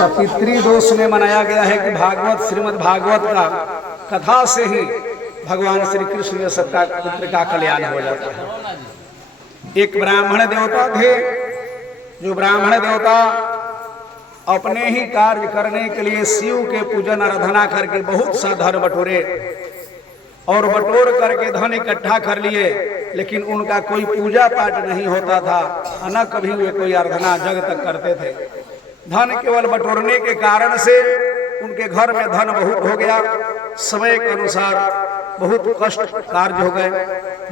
पितृदोष में मनाया गया है कि भागवत श्रीमद् भागवत का कथा से ही भगवान श्री कृष्ण के सबका पुत्र का कल्याण हो जाता है। एक ब्राह्मण देवता थे, जो ब्राह्मण देवता अपने ही कार्य करने के लिए शिव के पूजन आराधना करके बहुत सा धन बटोरे और बटोर करके धन इकट्ठा कर लिए, लेकिन उनका कोई पूजा पाठ नहीं होता था, न कभी वे कोई आराधना जग तक करते थे। धन केवल बटोरने के कारण से उनके घर में धन बहुत हो गया। समय के अनुसार बहुत कष्ट कार्य हो गए,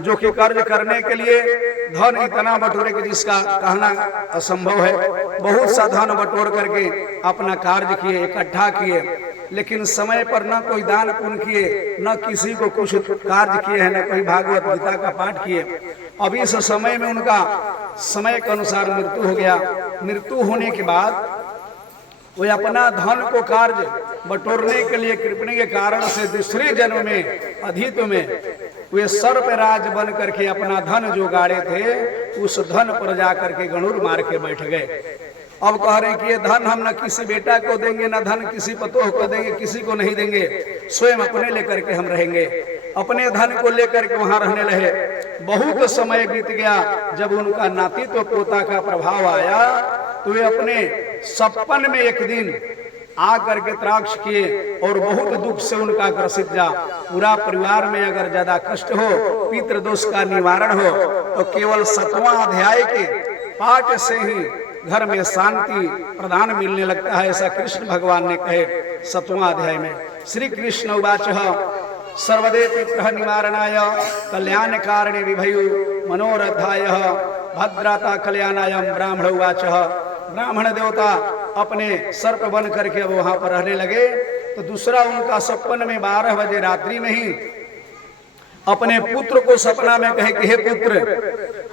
जो कि कार्य करने के लिए धन इतना बटोरे कि जिसका कहना असंभव है। बहुत सा धन बटोर करके अपना कार्य किए, इकट्ठा किए, लेकिन समय पर न कोई दान पुण्य किए, न किसी को कुछ कार्य किए हैं, न कोई भागवत गीता का पाठ किए। अब इस समय में उनका समय के अनुसार मृत्यु हो गया। मृत्यु होने के बाद वे अपना धन को कार्य बटोरने के लिए कृपण के कारण से दूसरे जन्म में अधित में वे सर्पराज बन करके अपना धन जो गाड़े थे उस धन पर जा करके गणुर मार के बैठ गए। अब कह रहे कि ये धन हम न किसी बेटा को देंगे, न धन किसी पतोह को देंगे, किसी को नहीं देंगे, स्वयं अपने लेकर के हम रहेंगे। अपने धन को लेकर के वहां रहने लगे। बहुत समय बीत गया। जब उनका नाती तो पोता का प्रभाव आया तो वे अपने सपन में एक दिन आ करके त्राक्ष किए और बहुत दुख से उनका ग्रसित जा। पूरा परिवार में अगर ज्यादा कष्ट हो, पितृदोष का निवारण हो, तो केवल 7वां अध्याय के पाठ से ही घर में शांति प्रदान मिलने लगता है। ऐसा कृष्ण भगवान ने कहे 7वां अध्याय में। श्री कृष्ण उवाच सर्वदे पितृ निवारणाय कल्याण कारणे विभयु मनोरथाय भद्राता कल्याणाय ब्राह्मण उवाच। ब्राह्मण देवता अपने सर्प बन करके अब वहां पर रहने लगे। तो दूसरा उनका सपन में 12 बजे रात्रि में ही अपने पुत्र को सपना में कहे कि हे पुत्र,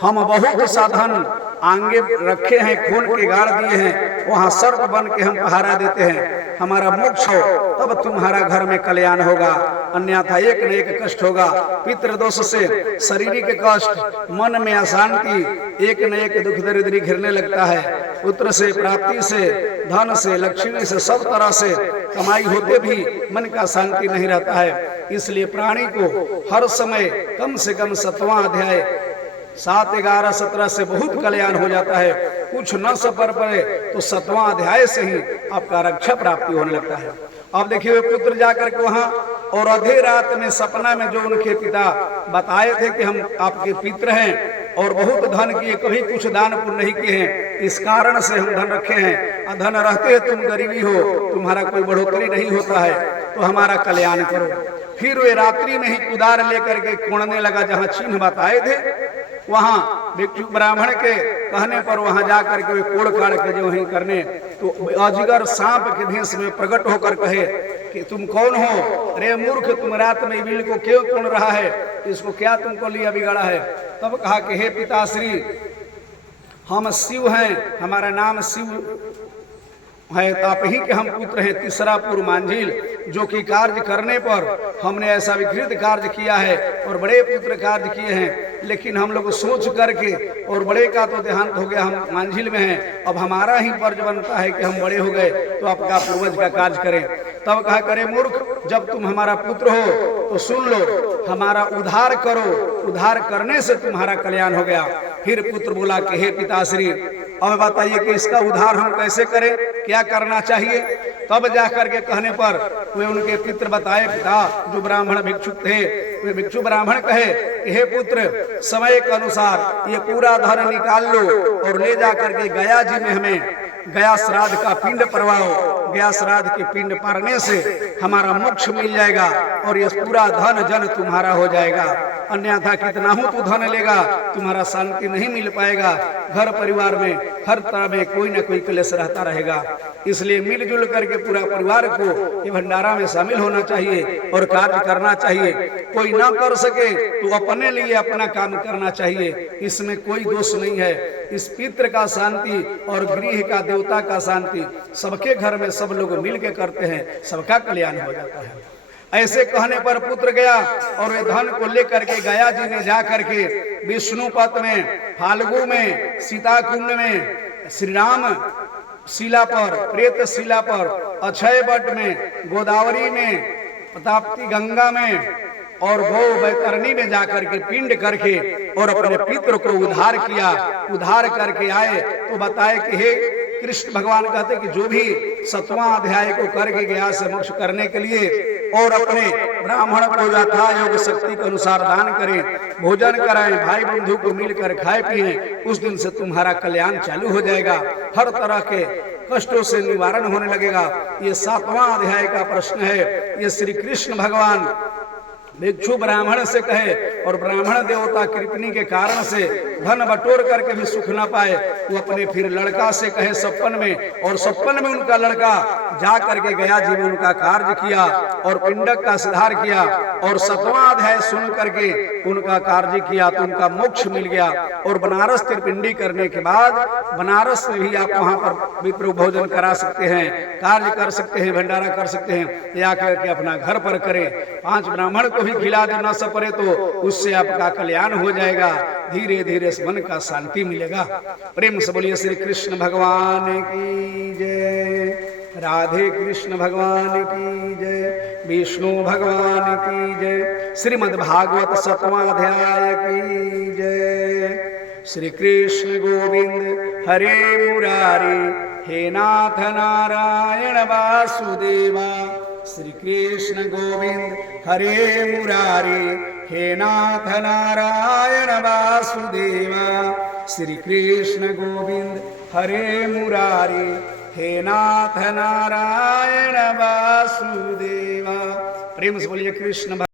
हम बहुत साधन आंगे रखे हैं, खोल के गाड़ दिए हैं, वहां सर्प बन के हम पहरा देते हैं। हमारा मोक्ष हो तब तुम्हारा घर में कल्याण होगा, अन्यथा एक न एक कष्ट होगा। पितृदोष से शारीरिक कष्ट, मन में अशांति, एक न एक दुख दरिद्री घिरने लगता है। पुत्र से, प्राप्ति से, धन से, लक्ष्मी से, सब तरह से कमाई होते भी मन का शांति नहीं रहता है। इसलिए प्राणी को हर समय कम से कम 7वां अध्याय 7, 11, 17 से बहुत कल्याण हो जाता है। कुछ न सफर पड़े तो 7वां अध्याय से ही आपका रक्षा प्राप्ति होने लगता है। अब देखिए पुत्र जाकर के वहां और आधे रात में सपना में जो उनके पिता बताए थे कि हम आपके पितृ हैं और बहुत धन किए, कभी कुछ दान पुण्य नहीं किए हैं, इस कारण से हम धन रखे हैं। धन रहते तुम गरीबी हो, तुम्हारा कोई बढ़ोतरी नहीं होता है, तो हमारा कल्याण करो। फिर वे रात्रि में ही कुदार लेकर के कोड़ने लगा। जहां चिन्ह बताए थे वहां भिक्षुक ब्राह्मण के कहने पर वहां जाकर के वे कोड़ काड़ के जो ही करने, तो अजगर सांप के भेष में प्रकट होकर कहे कि तुम कौन हो? अरे मूर्ख, तुम रात में बिल को क्यों कोड़ रहा है? इसको क्या तुमको लिया बिगाड़ा है? तब कहा कि हे पिताश्री, हम शिव हैं, हमारा नाम शिव है, आप ही के हम पुत्र हैं, तीसरापुर मांझिल, जो कि कार्य करने पर हमने ऐसा विकृत कार्य किया है और बड़े पुत्र कार्य किए हैं। लेकिन हम लोग सोच करके, और बड़े का तो देहांत हो गया, हम मांझिल में हैं, अब हमारा ही फर्ज बनता है कि हम बड़े हो गए तो आपका पूर्वज का कार्य करें। तब कहा करे मूर्ख, जब तुम हमारा पुत्र हो तो सुन लो, हमारा उद्धार करो, उद्धार करने से तुम्हारा कल्याण हो गया। फिर पुत्र बोला कि हे पिताश्री, अब बताइए कि इसका उद्धार हम कैसे करें, क्या करना चाहिए? तब जाकर के कहने पर वे उनके पितृ बताए, पिता जो ब्राह्मण भिक्षुक थे, वे भिक्षु ब्राह्मण कहे कि हे पुत्र, समय के अनुसार ये पूरा धन निकाल लो और ले जाकर के गया जी में हमें गया श्राद्ध का पिंड परवाओ। गया श्राद्ध के पिंड पारने से हमारा मोक्ष मिल जाएगा और ये पूरा धन जन तुम्हारा हो जाएगा। अन्यथा कितना हूं तू धन लेगा, तुम्हारा शांति नहीं मिल पाएगा। घर परिवार में हर तरह में कोई ना कोई क्लेश रहता रहेगा। इसलिए मिलजुल करके पूरा परिवार को ये भंडारा में शामिल होना चाहिए और कार्य करना चाहिए। कोई ना कर सके तो अपने लिए अपना काम करना चाहिए, इसमें कोई दोष नहीं है। इस पितृ का शांति और गृह का देवता का शांति सबके घर में सब लोग मिलके करते हैं, सबका कल्याण हो जाता है। ऐसे कहने पर पुत्र गया और वे धन को लेकर के गया जी में जा करके विष्णुपत में, फाल्गु में, सीता कुंड में श्री राम शिला पर, प्रेत शिला पर, अक्षय वट में, गोदावरी में, ताप्ती गंगा में और गौ बैतरणी में जाकर के पिंड करके और अपने पितृ को उद्धार किया। उद्धार करके आए तो बताए कि हे कृष्ण भगवान कहते कि जो भी 7वां अध्याय को करके गया से मोक्ष करने के लिए और अपने ब्राह्मण को यथा योग शक्ति के अनुसार दान करें, भोजन कराएं, भाई बंधु को मिलकर खाए पिए, उस दिन से तुम्हारा कल्याण चालू हो जाएगा, हर तरह के कष्टों से निवारण होने लगेगा। ये 7वां अध्याय का प्रश्न है। ये श्री कृष्ण भगवान भिक्षु ब्राह्मण से कहे और ब्राह्मण देवता कृपणी के कारण से धन बटोर करके भी सुख न पाए, वो अपने फिर लड़का से कहे सपन में, और सपन में उनका लड़का जा करके गया जी में उनका कार्य किया और पिंडक का सुधार किया और 7वां अध्याय सुन करके उनका कार्य किया तो उनका मोक्ष मिल गया। और बनारस त्रिपिंडी करने के बाद बनारस में भी आप वहां पर विप्र भोजन करा सकते हैं, कार्य कर सकते हैं, भंडारा कर सकते हैं, या करके अपना घर पर करें, 5 ब्राह्मण को भी खिला देना सपरे तो उससे आपका कल्याण हो जाएगा, धीरे धीरे मन का शांति मिलेगा। प्रेम से बोलिए श्री कृष्ण भगवान की जय, राधे कृष्ण भगवान की जय, विष्णु भगवान की जय, श्रीमद् भागवत 7वां अध्याय की जय। श्री कृष्ण गोविंद हरे मुरारी, हे नाथ नारायण वासुदेवा। श्री कृष्ण गोविंद हरे मुरारी, हे नाथ नारायण वासुदेवा। श्री कृष्ण गोविंद हरे मुरारी, हे नाथ नारायण वासुदेवा। प्रेम से बोलिए कृष्ण।